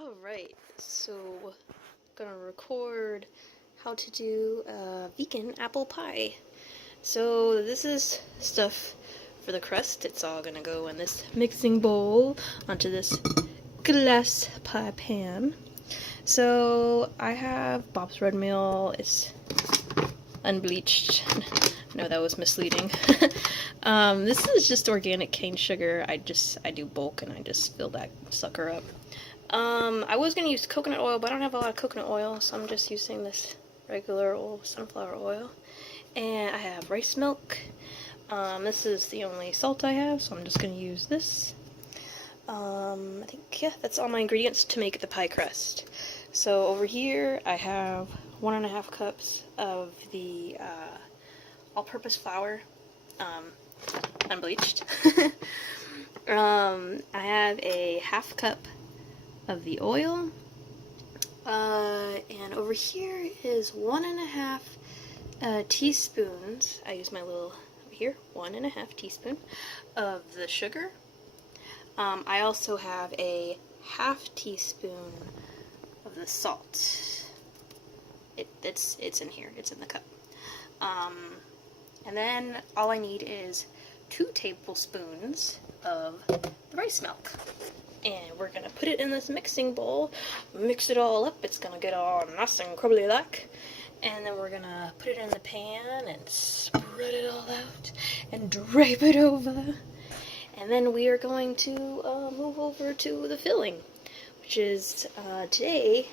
Alright, so gonna record how to do a vegan apple pie. So this is stuff for the crust. It's all gonna go in this mixing bowl onto this glass pie pan. So I have Bob's Red Mill. It's unbleached. No, that was misleading. This is just organic cane sugar. I do bulk and I just fill that sucker up. I was going to use coconut oil, but I don't have a lot of coconut oil, so I'm just using this regular old sunflower oil. And I have rice milk. This is the only salt I have, so I'm just going to use this. I think, yeah, that's all my ingredients to make the pie crust. So over here, I have 1.5 cups of the all-purpose flour, unbleached. I have a 1/2 cup of the oil, and over here is 1.5 teaspoons. I use my little over here 1.5 teaspoon of the sugar. I also have a 1/2 teaspoon of the salt. It's in here. It's in the cup. And then all I need is 2 tablespoons of the rice milk. And we're gonna put it in this mixing bowl, mix it all up. It's gonna get all nice and crumbly like. And then we're gonna put it in the pan and spread it all out and drape it over. And then we are going to move over to the filling, which is today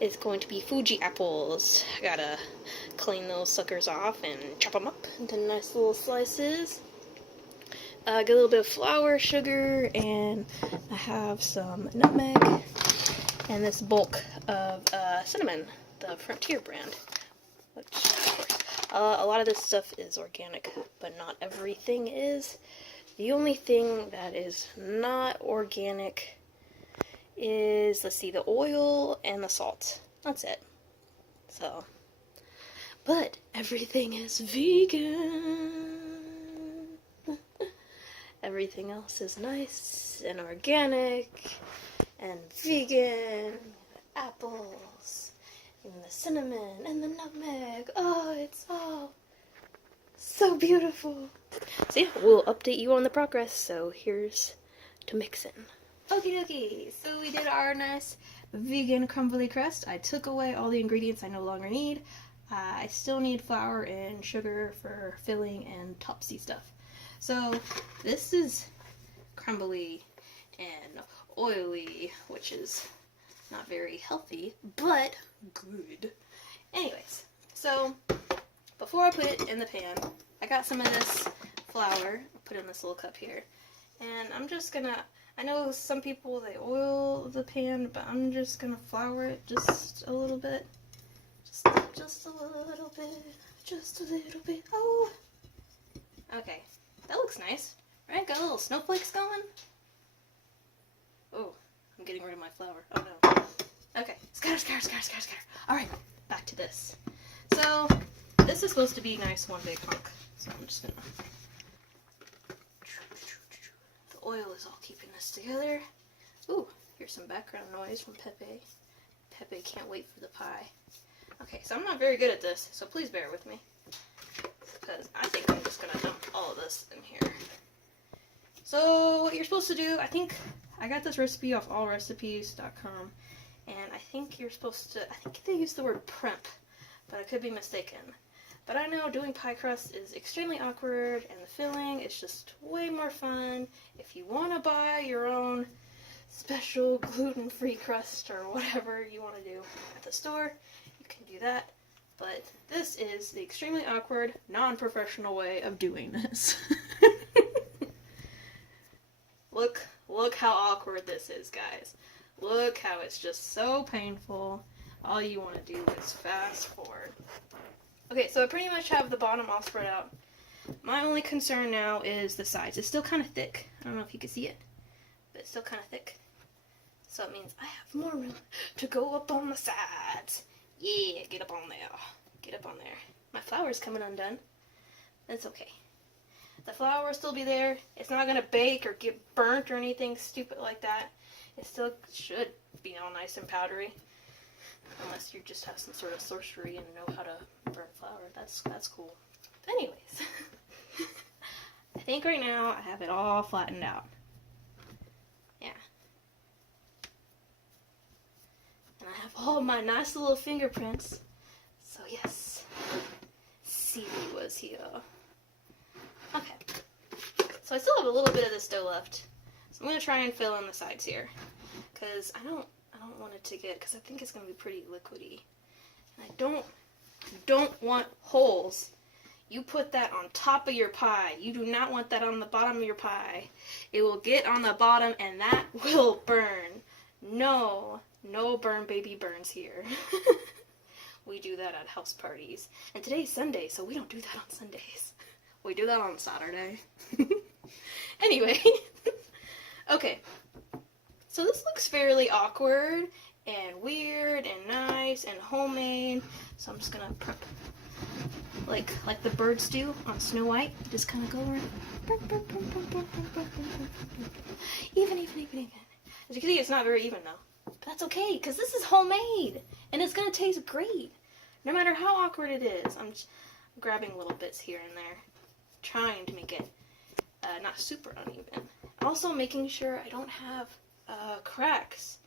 is going to be Fuji apples. I gotta clean those suckers off and chop them up into nice little slices. Get a little bit of flour, sugar, and I have some nutmeg, and this bulk of cinnamon, the Frontier brand, which a lot of this stuff is organic, but not everything is. The only thing that is not organic is, let's see, the oil and the salt. That's it. So, but everything is vegan. Everything else is nice and organic and vegan. Apples and the cinnamon and the nutmeg. Oh, it's all so beautiful. So yeah, we'll update you on the progress. So here's to mixing. Okie dokie. So we did our nice vegan crumbly crust. I took away all the ingredients I no longer need. I still need flour and sugar for filling and topsy stuff. So this is crumbly and oily, which is not very healthy, but good. Anyways, so before I put it in the pan, I got some of this flour, put it in this little cup here, and I'm just gonna, I know some people, they oil the pan, but I'm just gonna flour it just a little bit. Just a little bit, just a little bit. Oh, okay. That looks nice, right? Got little snowflakes going. Oh, I'm getting rid of my flour. Oh no. Okay, scatter, scatter, scatter, scatter, scatter. Alright, back to this. So, this is supposed to be nice one big hunk. So I'm just gonna... The oil is all keeping this together. Ooh, here's some background noise from Pepe. Pepe can't wait for the pie. Okay, so I'm not very good at this, so please bear with me. Because I think I'm just gonna dump all of this in here. So what you're supposed to do, I think I got this recipe off allrecipes.com, and I think you're supposed to, I think they use the word primp, but I could be mistaken. But I know doing pie crust is extremely awkward, and the filling is just way more fun. If you want to buy your own special gluten-free crust or whatever you want to do at the store, you can do that. But this is the extremely awkward, non-professional way of doing this. Look how awkward this is, guys. Look how it's just so painful. All you want to do is fast forward. Okay, so I pretty much have the bottom all spread out. My only concern now is the sides. It's still kind of thick. I don't know if you can see it, but it's still kind of thick. So it means I have more room to go up on the sides. Yeah, get up on there. Get up on there. My flour's coming undone. That's okay. The flour will still be there. It's not going to bake or get burnt or anything stupid like that. It still should be all nice and powdery. Unless you just have some sort of sorcery and know how to burn flour. That's cool. Anyways. I think right now I have it all flattened out. Yeah. And I have all my nice little fingerprints. So yes, Stevie was here. Okay. So I still have a little bit of this dough left. So I'm going to try and fill in the sides here. Because I don't want it to get, because I think it's going to be pretty liquidy. And I don't want holes. You put that on top of your pie. You do not want that on the bottom of your pie. It will get on the bottom and that will burn. No burn baby burns here. We do that at house parties. And today's Sunday, so we don't do that on Sundays. We do that on Saturday. Anyway. Okay. So this looks fairly awkward and weird and nice and homemade. So I'm just gonna prep like the birds do on Snow White. Just kind of go around. Even. As you can see, it's not very even though. But that's okay, because this is homemade. And it's gonna taste great. No matter how awkward it is. I'm just grabbing little bits here and there. Trying to make it not super uneven. Also making sure I don't have cracks.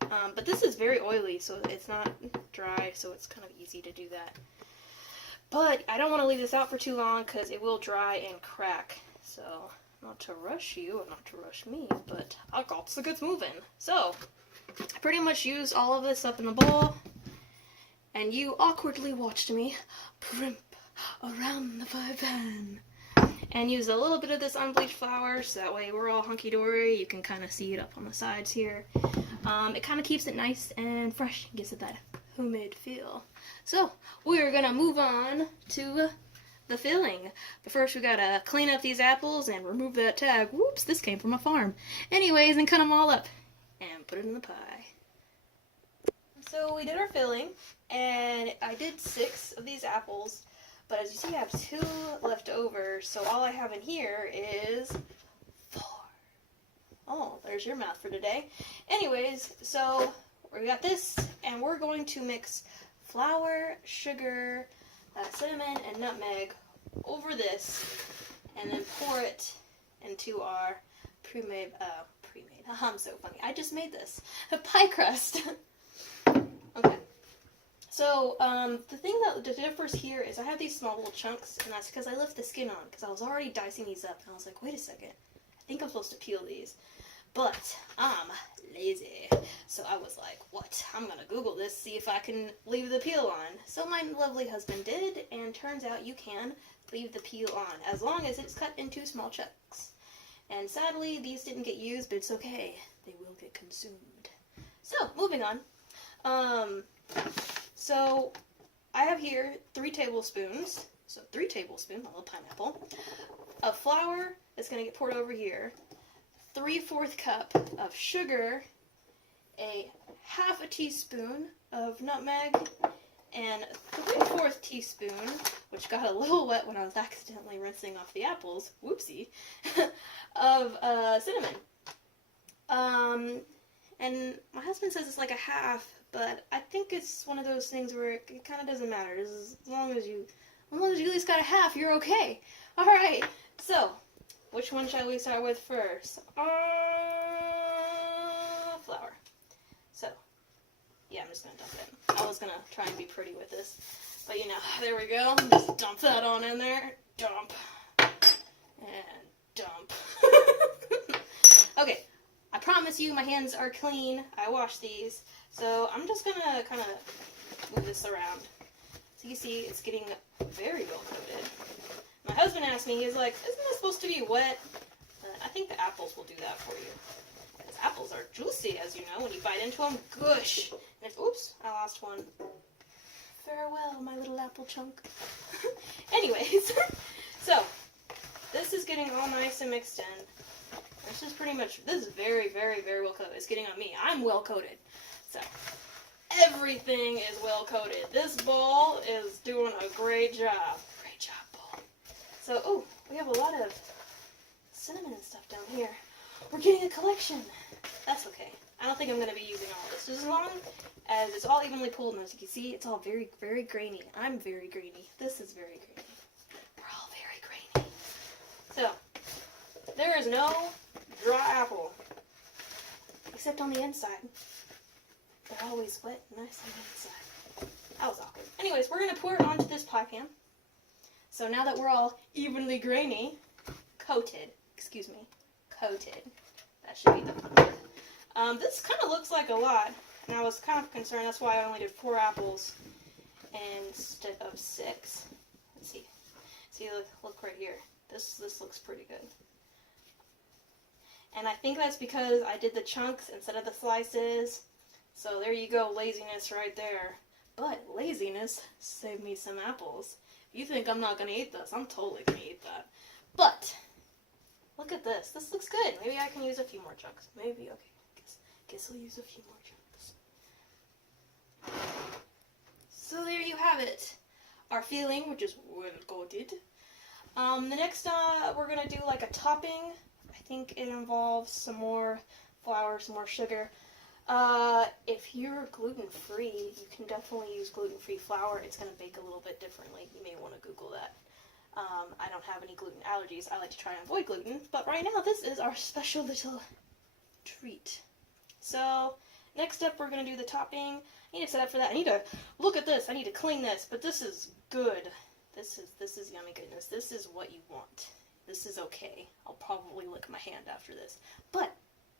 But this is very oily, so it's not dry, so it's kind of easy to do that. But I don't want to leave this out for too long because it will dry and crack. So, not to rush you, or not to rush me, but I got to get moving. So, I pretty much used all of this up in the bowl, and you awkwardly watched me primp around the pie pan. And use a little bit of this unbleached flour, so that way we're all hunky-dory. You can kind of see it up on the sides here. It kind of keeps it nice and fresh, gives it that homemade feel. So, we're gonna move on to the filling. But first we gotta clean up these apples and remove that tag. Whoops, this came from a farm. Anyways, and cut them all up and put it in the pie. So we did our filling, and I did 6 of these apples. But as you see, I have 2 left over, so all I have in here is 4. Oh, there's your math for today. Anyways, so we got this, and we're going to mix flour, sugar, cinnamon, and nutmeg over this, and then pour it into our pre-made, I'm so funny, I just made this, a pie crust. Okay. So, the thing that differs here is I have these small little chunks, and that's because I left the skin on, because I was already dicing these up, and I was like, wait a second, I think I'm supposed to peel these, but I'm lazy, so I was like, what, I'm gonna Google this, see if I can leave the peel on. So my lovely husband did, and turns out you can leave the peel on, as long as it's cut into small chunks. And sadly, these didn't get used, but it's okay, they will get consumed. So, moving on. So, I have here 3 tablespoons, so 3 tablespoons, a little pineapple, of flour that's going to get poured over here, 3/4 cup of sugar, a 1/2 teaspoon of nutmeg, and 3/4 teaspoon, which got a little wet when I was accidentally rinsing off the apples, whoopsie, of cinnamon. And my husband says it's like a half, but I think it's one of those things where it kind of doesn't matter. As long as you at least got a half, you're okay. All right. So, which one shall we start with first? Flour. So, yeah, I'm just gonna dump it. I was gonna try and be pretty with this, but you know, there we go. Just dump that on in there. Dump and dump. Okay. I promise you my hands are clean. I washed these. So I'm just going to kind of move this around. So you see it's getting very well coated. My husband asked me, he's like, isn't this supposed to be wet? I think the apples will do that for you. Because apples are juicy, as you know. When you bite into them, gush. And if, oops, I lost one. Farewell, my little apple chunk. Anyways, so this is getting all nice and mixed in. This is very, very, very well coated. It's getting on me. I'm well coated. So, everything is well coated. This bowl is doing a great job. Great job, bowl. So, oh, we have a lot of cinnamon and stuff down here. We're getting a collection. That's okay. I don't think I'm going to be using all this. Just as long as it's all evenly pulled, and as you can see, it's all very, very grainy. I'm very grainy. This is very grainy. We're all very grainy. So, there is no dry apple. Except on the inside. They're always wet and nice on the inside. That was awkward. Anyways, we're going to pour it onto this pie pan. So now that we're all evenly grainy, coated, that should be the fun word. This kind of looks like a lot, and I was kind of concerned. That's why I only did 4 apples instead of 6. Let's see. See, look right here. This looks pretty good. And I think that's because I did the chunks instead of the slices. So there you go, laziness right there. But laziness saved me some apples. If you think I'm not going to eat this, I'm totally going to eat that. But look at this. This looks good. Maybe I can use a few more chunks. Maybe, okay. Guess I'll use a few more chunks. So there you have it. Our filling, which is well coated. The next, we're going to do like a topping. I think it involves some more flour, some more sugar. If you're gluten-free, you can definitely use gluten-free flour. It's going to bake a little bit differently. You may want to Google that. I don't have any gluten allergies. I like to try and avoid gluten. But right now, this is our special little treat. So, next up, we're going to do the topping. I need to set up for that. I need to look at this. I need to clean this. But this is good. This is yummy goodness. This is what you want. This is okay. I'll probably lick my hand after this. But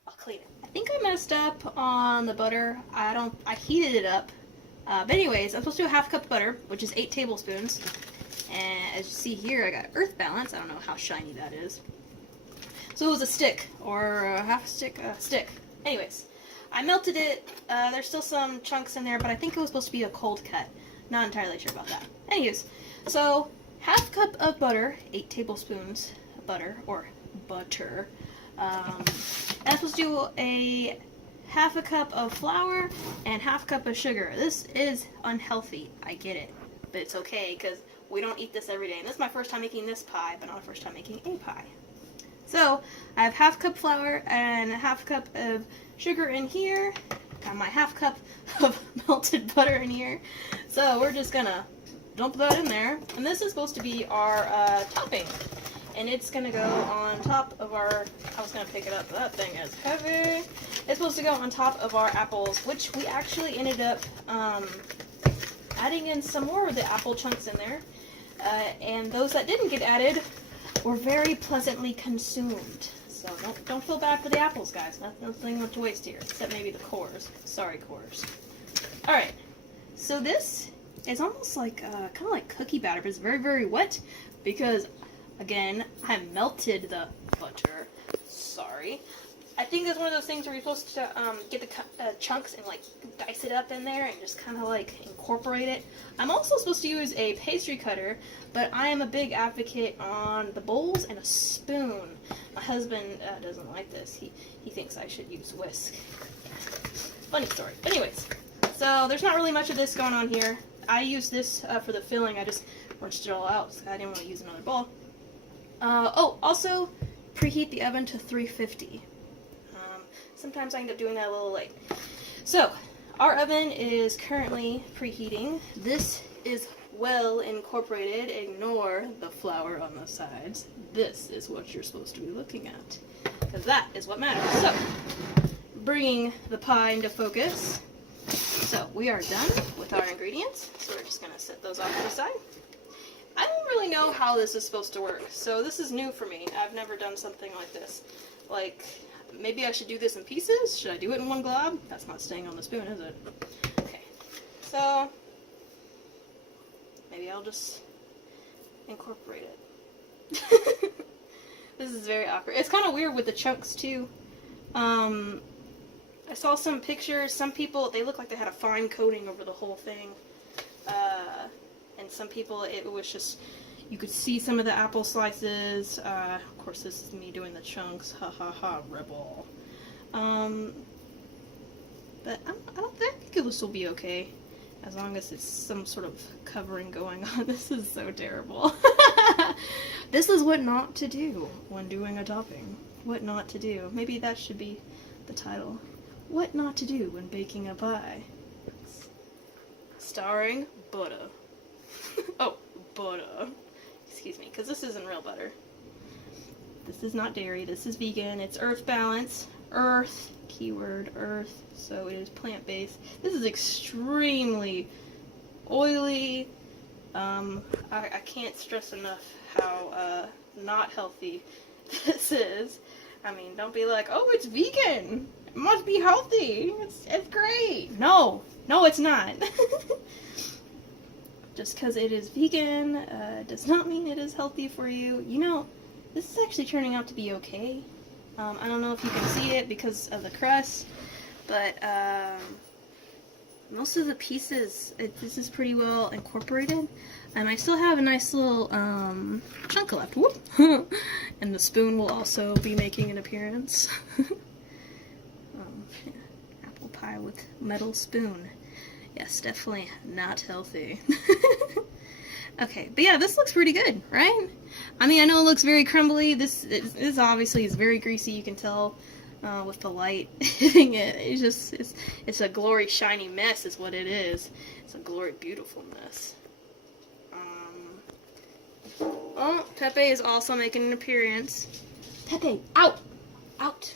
I'll clean it. I think I messed up on the butter. I heated it up. But anyways, I'm supposed to do a half cup of butter, which is 8 tablespoons. And as you see here, I got earth balance. I don't know how shiny that is. So it was a stick, or a half a stick, stick. Anyways, I melted it. There's still some chunks in there, but I think it was supposed to be a cold cut. Not entirely sure about that. Anyways, so half cup of butter, 8 tablespoons of butter, or butter. I'm supposed to do a half a cup of flour and half a cup of sugar. This is unhealthy, I get it, but it's okay because we don't eat this every day. And this is my first time making this pie, but not my first time making a pie. So I have half cup flour and a half cup of sugar in here. Got my half cup of melted butter in here. So we're just gonna dump that in there. And this is supposed to be our topping. And it's going to go on top of our, I was going to pick it up, but that thing is heavy. It's supposed to go on top of our apples, which we actually ended up adding in some more of the apple chunks in there. And those that didn't get added were very pleasantly consumed. So don't feel bad for the apples, guys. Nothing left to waste here, except maybe the cores. Sorry, cores. Alright, so this is almost like, kind of like cookie batter, but it's very, very wet because again, I melted the butter. Sorry. I think that's one of those things where you're supposed to get the chunks and like dice it up in there and just kind of like incorporate it. I'm also supposed to use a pastry cutter, but I am a big advocate on the bowls and a spoon. My husband doesn't like this. He thinks I should use whisk. Funny story. Anyways, so there's not really much of this going on here. I use this for the filling. I just rinsed it all out because I didn't want to use another bowl. Also, preheat the oven to 350. Sometimes I end up doing that a little late. So, our oven is currently preheating. This is well incorporated. Ignore the flour on the sides. This is what you're supposed to be looking at, because that is what matters. So, bringing the pie into focus. So, we are done with our ingredients. So, we're just going to set those off to the side. I don't really know how this is supposed to work, so this is new for me. I've never done something like this. Like, maybe I should do this in pieces? Should I do it in one glob? That's not staying on the spoon, is it? Okay, so maybe I'll just incorporate it. This is very awkward. It's kind of weird with the chunks, too. I saw some pictures. Some people, they look like they had a fine coating over the whole thing. And some people, it was just, you could see some of the apple slices. Of course, this is me doing the chunks. Ha ha ha, rebel. But I think this will be okay, as long as it's some sort of covering going on. This is so terrible. This is what not to do when doing a topping. What not to do. Maybe that should be the title. what not to do when baking a pie. Starring butter. Oh, butter. Excuse me, because this isn't real butter. This is not dairy, this is vegan, it's earth balance. Earth, keyword earth, so it is plant-based. This is extremely oily. I can't stress enough how not healthy this is. I mean, don't be like, oh, it's vegan. It must be healthy. It's great. No, it's not. Just because it is vegan does not mean it is healthy for you. You know, this is actually turning out to be okay. I don't know if you can see it because of the crust, but most of the pieces, this is pretty well incorporated. And I still have a nice little chunk left. Whoop. And the spoon will also be making an appearance. Yeah. Apple pie with metal spoon. Yes, definitely not healthy. Okay, but yeah, this looks pretty good, right? I mean, I know it looks very crumbly. This obviously is very greasy. You can tell with the light hitting it. It's a glory shiny mess is what it is. It's a glory beautiful mess. Oh, Pepe is also making an appearance. Pepe, out! Out!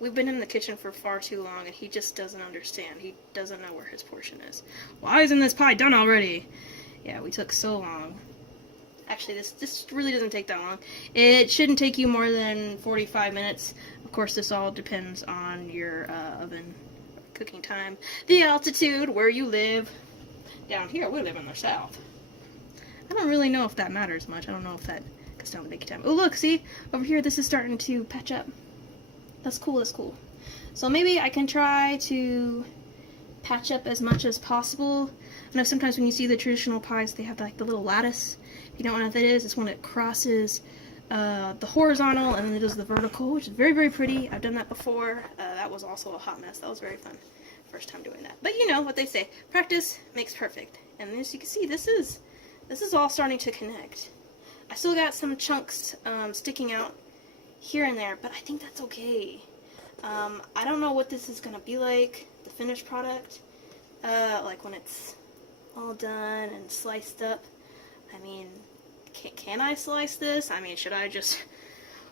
We've been in the kitchen for far too long and he just doesn't understand. He doesn't know where his portion is. Why isn't this pie done already? Yeah, we took so long. Actually, this really doesn't take that long. It shouldn't take you more than 45 minutes. Of course, this all depends on your oven cooking time. The altitude, where you live. Down here, we live in the south. I don't really know if that matters much. I don't know if that cuts down the baking time. Oh, look, see? Over here, this is starting to patch up. That's cool, that's cool. So maybe I can try to patch up as much as possible. I know sometimes when you see the traditional pies, they have like the little lattice. If you don't know what that is, it's when it crosses the horizontal and then it does the vertical, which is very, very pretty. I've done that before. That was also a hot mess. That was very fun. First time doing that. But you know what they say, practice makes perfect. And as you can see, this is all starting to connect. I still got some chunks sticking out here and there, but I think that's okay. I don't know what this is going to be like, the finished product, like when it's all done and sliced up. I mean, can I slice this? I mean, should I just,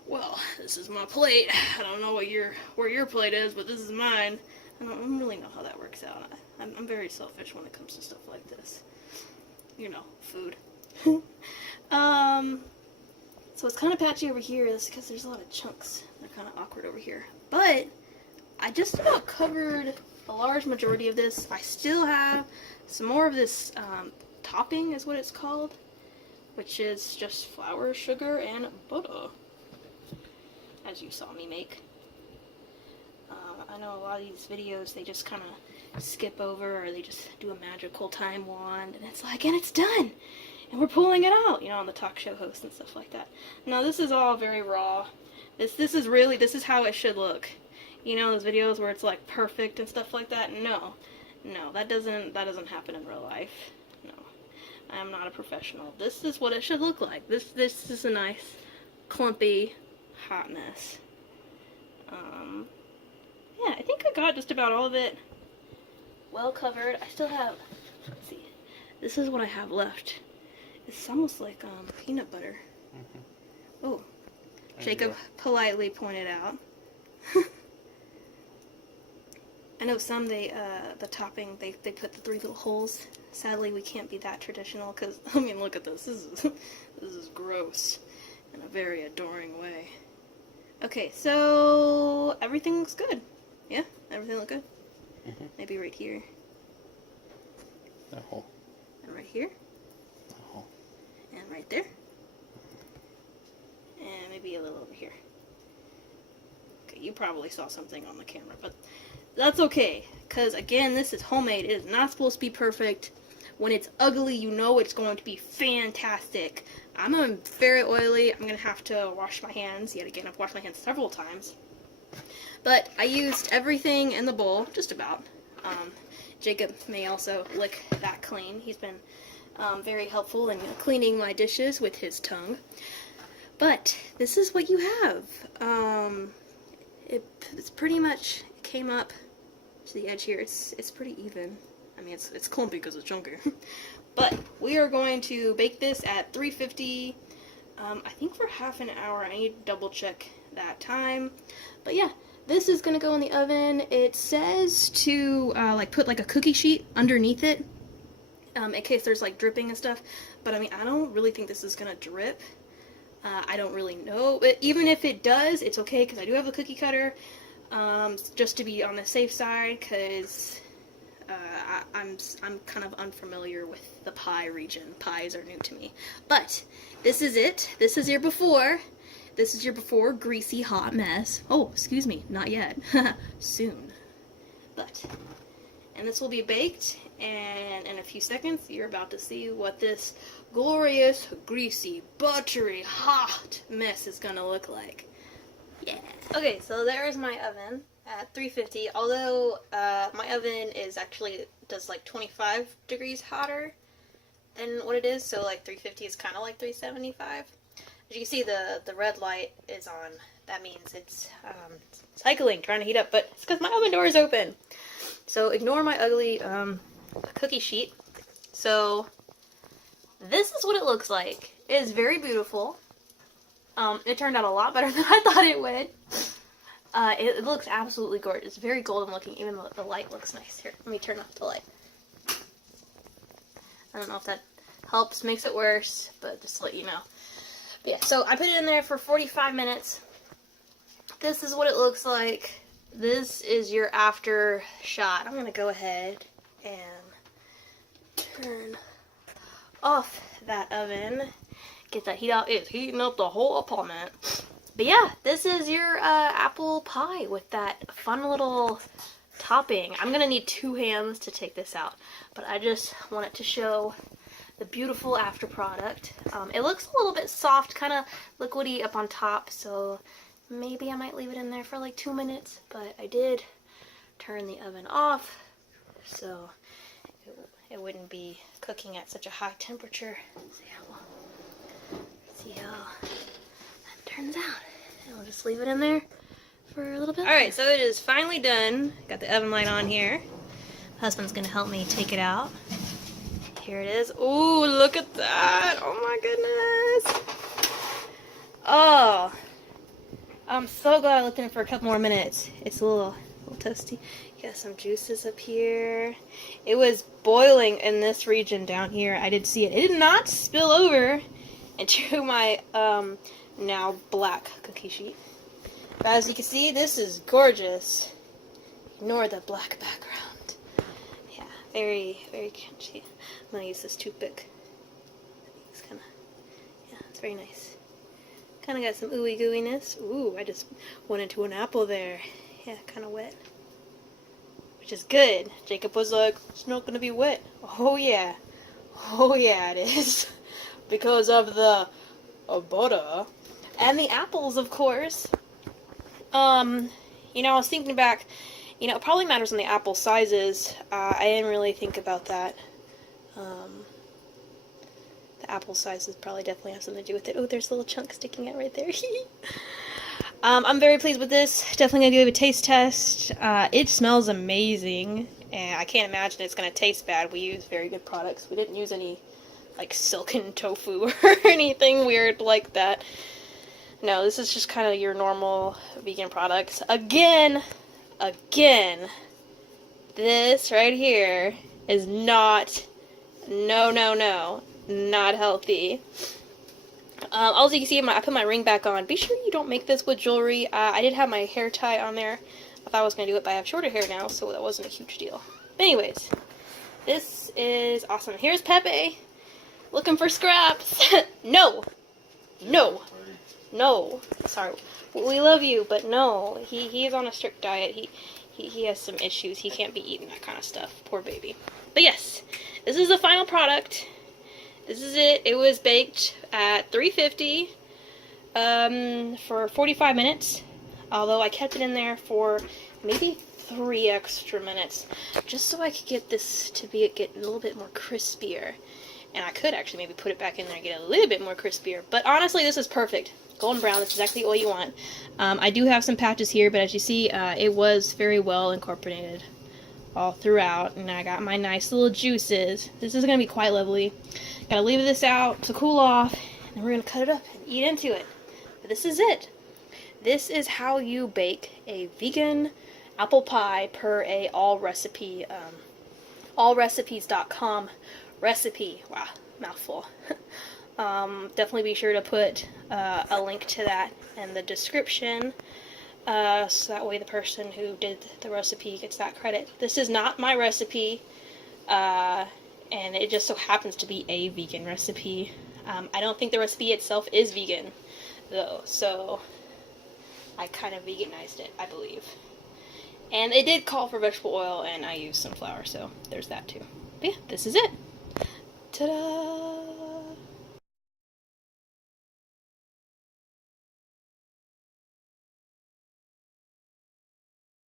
well, this is my plate. I don't know where your plate is, but this is mine. I don't really know how that works out. I'm very selfish when it comes to stuff like this. You know, food. So it's kind of patchy over here. That's because there's a lot of chunks. They're kind of awkward over here. But I just about covered a large majority of this. I still have some more of this topping is what it's called, which is just flour, sugar, and butter, as you saw me make. I know a lot of these videos, they just kind of skip over, or they just do a magical time wand, and it's like, and it's done! And we're pulling it out, you know, on the talk show host and stuff like that. No, this is all very raw. This is how it should look. You know, those videos where it's like perfect and stuff like that? No, that doesn't happen in real life. No, I am not a professional. This is what it should look like. This is a nice, clumpy, hot mess. Yeah, I think I got just about all of it well covered. I still have, let's see, this is what I have left. It's almost like peanut butter. Mm-hmm. Oh, Jacob politely pointed out. I know some, the topping, they put the 3 little holes. Sadly, we can't be that traditional, because, I mean, look at this. This is gross in a very adoring way. Okay, so everything looks good. Yeah, everything look good. Mm-hmm. Maybe right here. That hole. And right here. That hole. And right there. And maybe a little over here. Okay, you probably saw something on the camera, but that's okay. Because, again, this is homemade. It is not supposed to be perfect. When it's ugly, you know it's going to be fantastic. I'm very oily. I'm going to have to wash my hands. Yet again, I've washed my hands several times. But I used everything in the bowl, just about. Jacob may also lick that clean. He's been very helpful in cleaning my dishes with his tongue. But this is what you have. It's pretty much came up to the edge here. It's pretty even. I mean, it's clumpy because it's chunky. But we are going to bake this at 350, I think for half an hour. I need to double check that time. But yeah, this is going to go in the oven. It says to like put like a cookie sheet underneath it in case there's like dripping and stuff. But I mean, I don't really think this is going to drip. I don't really know. But even if it does, it's okay because I do have a cookie cutter. Just to be on the safe side, because I'm kind of unfamiliar with the pie region. Pies are new to me. But this is it. This is your before. This is your before greasy hot mess. Oh, excuse me, not yet. Soon. And this will be baked, and in a few seconds you're about to see what this glorious, greasy, buttery, hot mess is gonna look like. Yeah. Okay, so there's my oven at 350. Although my oven is actually does like 25 degrees hotter than what it is, so like 350 is kind of like 375. As you can see, the red light is on. That means it's cycling, trying to heat up, but it's because my oven door is open. So ignore my ugly cookie sheet. So this is what it looks like. It is very beautiful. It turned out a lot better than I thought it would. It looks absolutely gorgeous. It's very golden looking, even though the light looks nice. Here, let me turn off the light. I don't know if that helps, makes it worse, but just to let you know. But yeah, so I put it in there for 45 minutes. This is what it looks like. This is your after shot. I'm going to go ahead and turn off that oven. Get that heat out. It's heating up the whole apartment. But yeah, this is your apple pie with that fun little topping. I'm going to need 2 hands to take this out. But I just wanted to show the beautiful after product. It looks a little bit soft, kind of liquidy up on top. So maybe I might leave it in there for like 2 minutes. But I did turn the oven off. So it wouldn't be cooking at such a high temperature. See how that turns out. And we'll just leave it in there for a little bit. Alright, so it is finally done. Got the oven light on here. Husband's gonna help me take it out. Here it is. Ooh, look at that! Oh my goodness! Oh, I'm so glad I left it in for a couple more minutes. It's a little toasty. You got some juices up here. It was boiling in this region down here. I did see it. It did not spill over into my now black cookie sheet. But as you can see, this is gorgeous. Ignore the black background. Yeah, very, very crunchy. I'm gonna use this toothpick. It's kind of, yeah, it's very nice. Kind of got some ooey gooiness. Ooh, I just went into an apple there. Yeah, kind of wet. Which is good. Jacob was like, it's not gonna be wet. Oh yeah. Oh yeah, it is. Because of the butter. And the apples, of course. You know, I was thinking back, you know, it probably matters on the apple sizes. I didn't really think about that. The apple sizes probably definitely have something to do with it. Oh, there's a little chunk sticking out right there. I'm very pleased with this. Definitely gonna give it a taste test. It smells amazing, and I can't imagine it's gonna taste bad. We use very good products. We didn't use any like silken tofu or anything weird like that. No, this is just kind of your normal vegan products. Again, this right here is not, no, not healthy. Also, you can see I put my ring back on. Be sure you don't make this with jewelry. I did have my hair tie on there. I thought I was going to do it, but I have shorter hair now, so that wasn't a huge deal. But anyways, this is awesome. Here's Pepe, looking for scraps. No. Sorry. We love you, but no. He is on a strict diet. He has some issues. He can't be eating that kind of stuff. Poor baby. But yes, this is the final product. This is it. It was baked at 350 for 45 minutes. Although I kept it in there for maybe 3 extra minutes, just so I could get this to get a little bit more crispier. And I could actually maybe put it back in there and get a little bit more crispier. But honestly, this is perfect. golden brown. That's exactly what you want. I do have some patches here, but as you see, it was very well incorporated all throughout, and I got my nice little juices. This is going to be quite lovely. Gotta leave this out to cool off, and we're going to cut it up and eat into it. But this is it. This is how you bake a vegan apple pie per a allrecipes.com recipe. Wow, mouthful. Definitely be sure to put a link to that in the description, so that way the person who did the recipe gets that credit. This is not my recipe, and it just so happens to be a vegan recipe. I don't think the recipe itself is vegan, though, so I kind of veganized it, I believe. And it did call for vegetable oil, and I used some flour, so there's that too. But yeah, this is it. Ta-da!